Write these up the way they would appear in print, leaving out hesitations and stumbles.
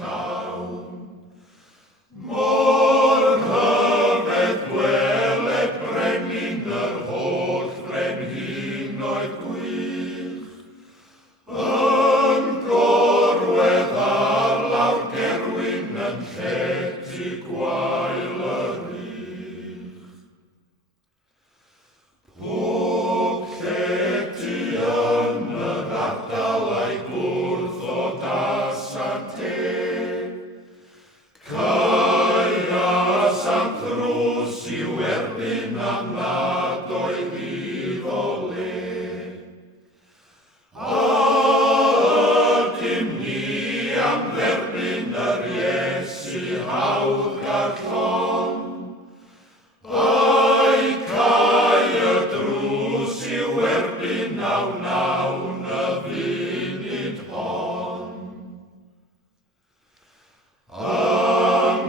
llawn. Mor hyfedd gweled brenin yr holl frenhinoedd gwych, yn gorwedd ar lawr gerwyn yn llety gwael y rych. Pob llety yn yr ardalau gwrth o das a te, Caias am ddrws i'w erbyn am nad oedd iddo le. A ydym ni am dderbyn yr Iesu hawdd garllon, a'i cau y drws i'w erbyn nawn y funud hon.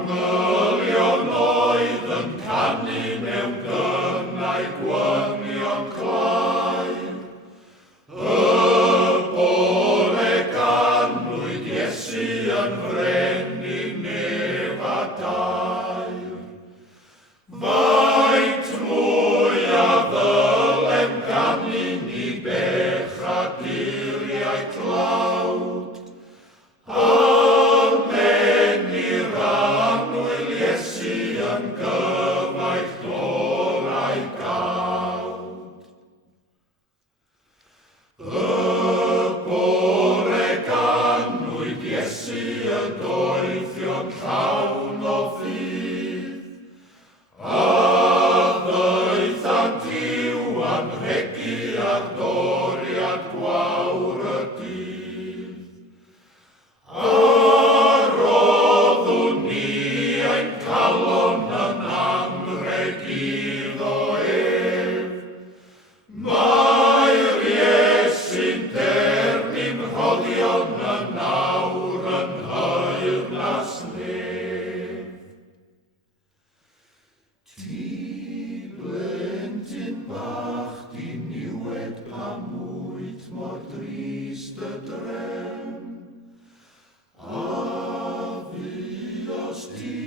Angylion oedd yn canu mewn gynnau gwynion clai, y bore ganwyd Iesu yn frenin nef a dair. Faint mwy a ddylem ganu ni bechaduriau tlawd, amen i'r annwyl Iesu yn gyfaith dorau gawd. Y bore ganwyd Iesu y doethion llawn o ffydd, a ddaethant i'w anrhegu ar doriad gwawr y dydd. A roddwn ni ein calon yn anrheg iddo ef, mae'r Iesu'n dernym rhoddion yn nawr yn hayrnas nef. Ti blentyn bach di niwed pa mwyd mor drist y drefn, a fi os ti